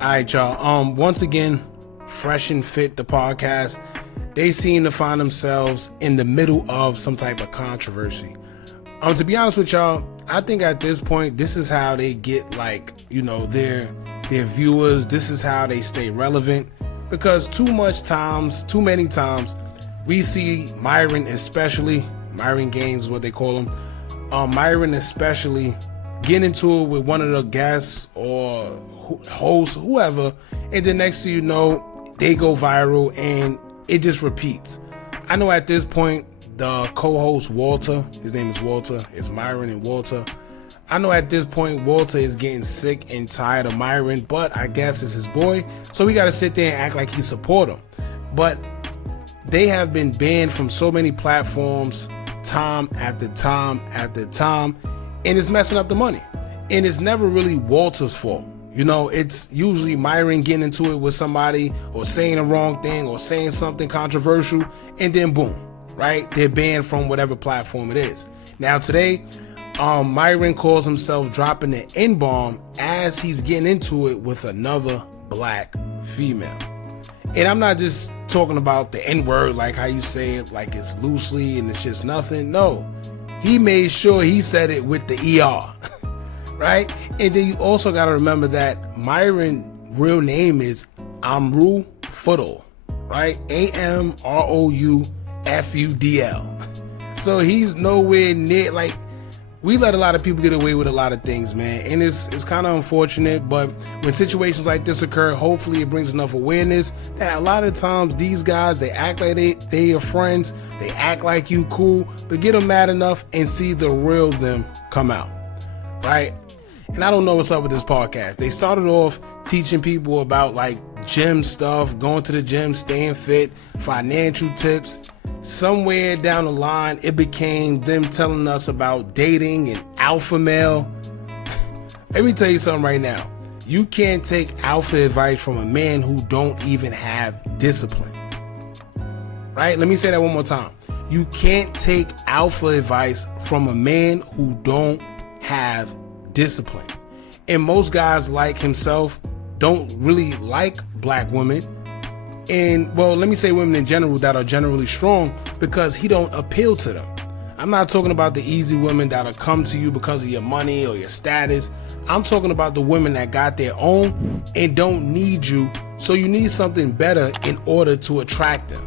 Alright, y'all. Once again, Fresh and Fit, the podcast, they seem to find themselves in the middle of some type of controversy. To be honest with y'all, I think at this point, this is how they get, like, you know, their viewers. This is how they stay relevant, because too many times, we see Myron Gaines is what they call him. Myron especially get into it with one of the guests or hosts, whoever, and then next thing you know, they go viral and it just repeats. I know at this point, the co-host Walter, his name is Walter, it's Myron and Walter. I know at this point, Walter is getting sick and tired of Myron, but I guess it's his boy, so we gotta sit there and act like he support him. But they have been banned from so many platforms, time after time after time, and it's messing up the money. And it's never really Walter's fault. You know, it's usually Myron getting into it with somebody or saying the wrong thing or saying something controversial, and then boom, right? They're banned from whatever platform it is. Now today, Myron calls himself dropping the N-bomb as he's getting into it with another black female. And I'm not just talking about the N-word, like how you say it, like it's loosely and it's just nothing. No, he made sure he said it with the ER. Right? And then you also got to remember that Myron's real name is Amrou Fudl, right? Amroufudl. So he's nowhere near, like, we let a lot of people get away with a lot of things, man. And it's kind of unfortunate, but when situations like this occur, hopefully it brings enough awareness that a lot of times these guys, they act like they your friends, they act like you cool, but get them mad enough and see the real them come out, right? And I don't know what's up with this podcast. They started off teaching people about like gym stuff, going to the gym, staying fit, financial tips. Somewhere down the line, it became them telling us about dating and alpha male. Let me tell you something right now. You can't take alpha advice from a man who don't even have discipline. Right? Let me say that one more time. You can't take alpha advice from a man who don't have discipline. And most guys like himself don't really like black women, and well, let me say women in general that are generally strong, because he don't appeal to them. I'm not talking about the easy women that'll come to you because of your money or your status. I'm talking about the women that got their own and don't need you, so you need something better in order to attract them.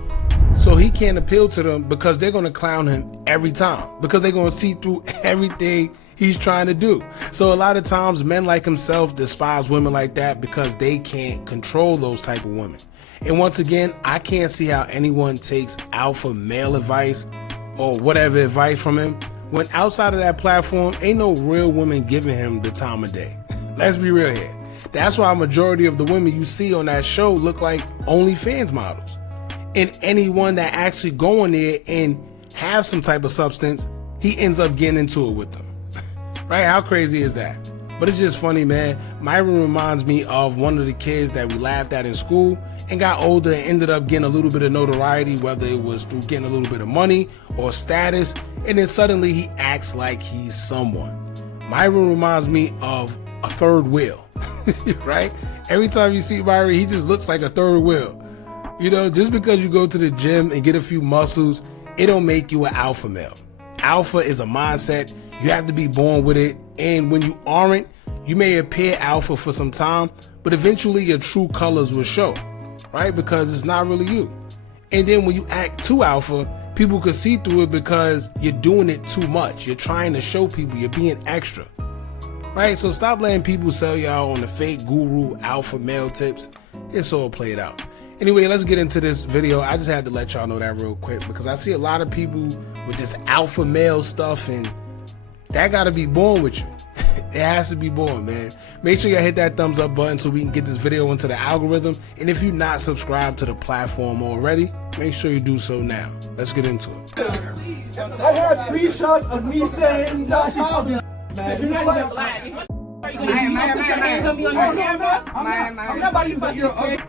So he can't appeal to them because they're going to clown him every time, because they're going to see through everything he's trying to do. So a lot of times men like himself despise women like that because they can't control those type of women. And once again, I can't see how anyone takes alpha male advice or whatever advice from him when outside of that platform, ain't no real women giving him the time of day. Let's be real here. That's why a majority of the women you see on that show look like OnlyFans models. And anyone that actually go in there and have some type of substance, he ends up getting into it with them. Right? How crazy is that? But it's just funny, man. Myron reminds me of one of the kids that we laughed at in school and got older and ended up getting a little bit of notoriety, whether it was through getting a little bit of money or status, and then suddenly he acts like he's someone. Myron reminds me of a third wheel, right? Every time you see Myron, he just looks like a third wheel. You know, just because you go to the gym and get a few muscles, it don't make you an alpha male. Alpha is a mindset. You have to be born with it. And when you aren't, you may appear alpha for some time, but eventually your true colors will show, right? Because it's not really you. And then when you act too alpha, people could see through it because you're doing it too much. You're trying to show people you're being extra, right? So stop letting people sell y'all on the fake guru alpha male tips. It's all played out. Anyway, let's get into this video. I just had to let y'all know that real quick because I see a lot of people with this alpha male stuff, and that got to be born with you. It has to be born, man. Make sure you hit that thumbs up button so we can get this video into the algorithm. And if you're not subscribed to the platform already, make sure you do so now. Let's get into it. I have screenshots of me saying, no, she's ugly. Man, you're not black. I'm not about you, but you're ugly.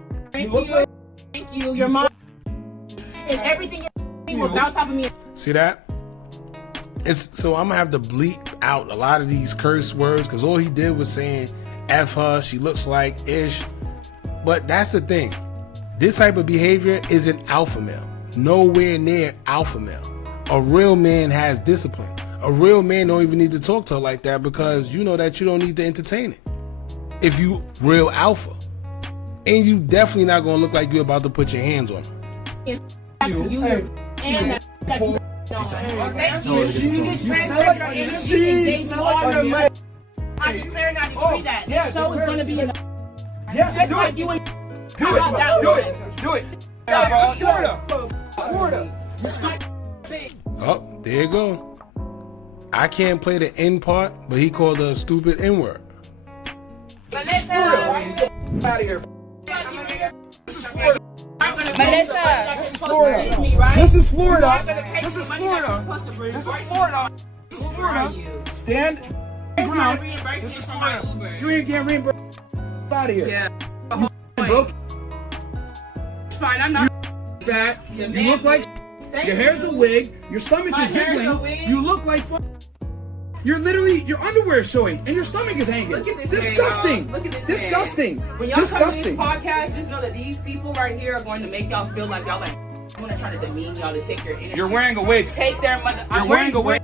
Thank you. Your mom and everything will bounce off of me. See that? So I'm gonna have to bleep out a lot of these curse words because all he did was saying F her, she looks like ish. But that's the thing. This type of behavior isn't alpha male. Nowhere near alpha male. A real man has discipline. A real man don't even need to talk to her like that because you know that you don't need to entertain it. If you real alpha. And you definitely not going to look like you're about to put your hands on her. You and that you just transferred your energy and gave you all your money. I declare and I decree that this show is going to be in just like you and Do it. Florida. Oh, there you go. I can't play the N part, but he called her a stupid N-word. Melissa. Out of here. Melissa. This is Florida. This is Florida. This is Florida. This is Florida. This is Florida. Stand your ground. This is Florida. You ain't getting reimbursed. Out of here. Yeah. Broke. It's fine. I'm not Fat. You look like. Your hair's a wig. Your stomach is jiggling. You look like. You're literally, your underwear is showing, and your stomach is hanging. Look at this disgusting. Man, look at this disgusting. Man. When y'all come to this podcast, just know that these people right here are going to make y'all feel like y'all like. I'm gonna try to demean y'all to take your energy. You're wearing a wig. Take their mother. You're wearing a wig.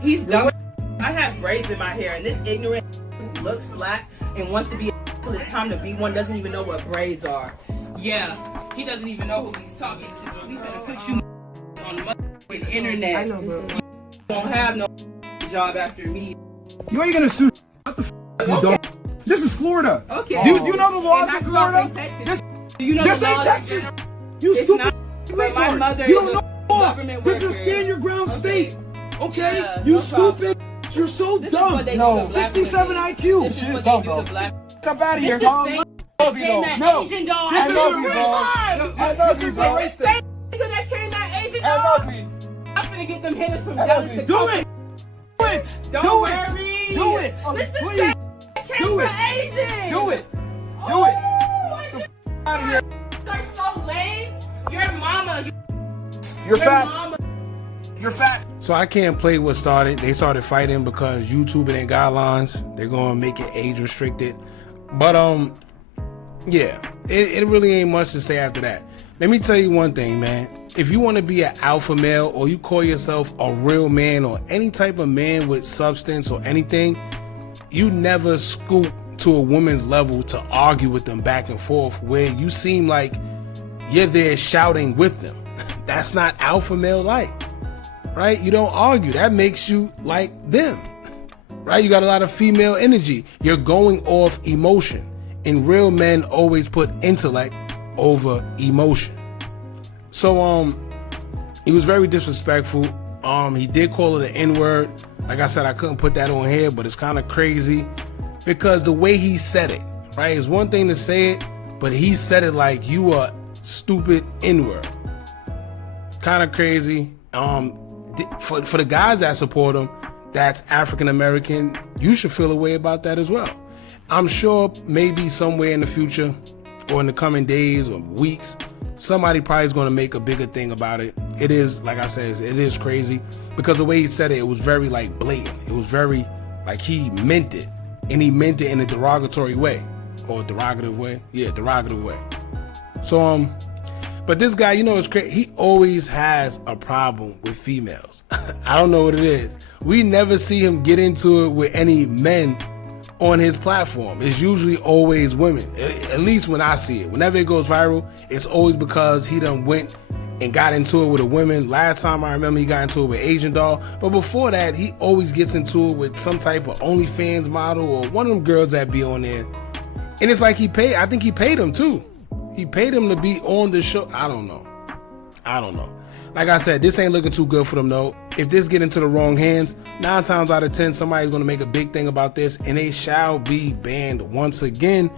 He's dumb. I have braids in my hair, and this ignorant looks black and wants to be until it's time to be one. Doesn't even know what braids are. Yeah, he doesn't even know who he's talking to. But we finna put you on the motherfucking internet. I know, bro. You won't have no job after me. You ain't gonna sue. What the f? You don't. This is Florida. Okay. Do you know the laws of Florida? Do you know this the ain't laws? Texas. You stupid retard. You don't know. This is stand your ground state. Okay? Yeah, you no stupid. You're so dumb. No. 67 IQ. This is what they do to black. Up out of here. No. This is a racist. That came that Asian dog. I'm gonna get them hitters from Dallas to do it. Do it. Don't worry. Do it. Please. Do it. Asian. Do it. Do it. Out of here. You're so lame. Your mama. You're fat. You're fat. So I can't play what started. They started fighting because YouTube and guidelines. They're gonna make it age restricted. But yeah, it really ain't much to say after that. Let me tell you one thing, man. If you want to be an alpha male or you call yourself a real man or any type of man with substance or anything, you never scoop to a woman's level to argue with them back and forth where you seem like you're there shouting with them. That's not alpha male like, right? You don't argue. That makes you like them, right? You got a lot of female energy. You're going off emotion. And real men always put intellect over emotion. So he was very disrespectful. He did call it an N-word. Like I said, I couldn't put that on here, but it's kind of crazy because the way he said it, right? It's one thing to say it, but he said it like you a stupid N-word. Kind of crazy. For the guys that support him, that's African American, you should feel a way about that as well. I'm sure maybe somewhere in the future or in the coming days or weeks, somebody probably is going to make a bigger thing about it. It is, like I said, it is crazy because the way he said it, it was very like blatant. It was very like he meant it, and he meant it in a derogatory way or derogative way. Yeah, derogative way. So, but this guy, you know, it's crazy. He always has a problem with females. I don't know what it is. We never see him get into it with any men on his platform. It's usually always women, at least when I see it. Whenever it goes viral, it's always because he done went and got into it with a woman. Last time I remember he got into it with Asian doll, but before that he always gets into it with some type of OnlyFans model or one of them girls that be on there. And it's like I think he paid him too. He paid him to be on the show. I don't know. Like I said, this ain't looking too good for them though. If this get into the wrong hands, 9 times out of 10, somebody's going to make a big thing about this and they shall be banned once again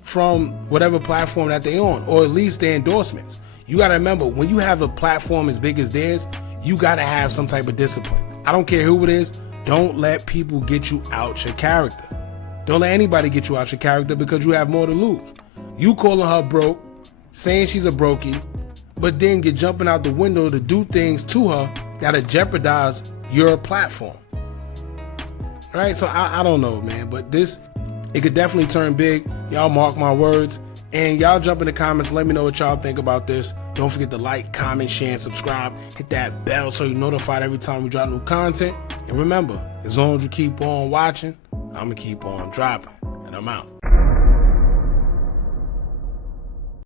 from whatever platform that they on, or at least their endorsements. You got to remember, when you have a platform as big as theirs, you got to have some type of discipline. I don't care who it is. Don't let people get you out your character. Don't let anybody get you out your character because you have more to lose. You calling her broke, saying she's a brokey, but then get jumping out the window to do things to her that'll jeopardize your platform. Right? So I don't know, man, but it could definitely turn big. Y'all mark my words. And y'all jump in the comments, let me know what y'all think about this. Don't forget to like, comment, share, and subscribe. Hit that bell so you're notified every time we drop new content. And remember, as long as you keep on watching, I'm going to keep on dropping. And I'm out.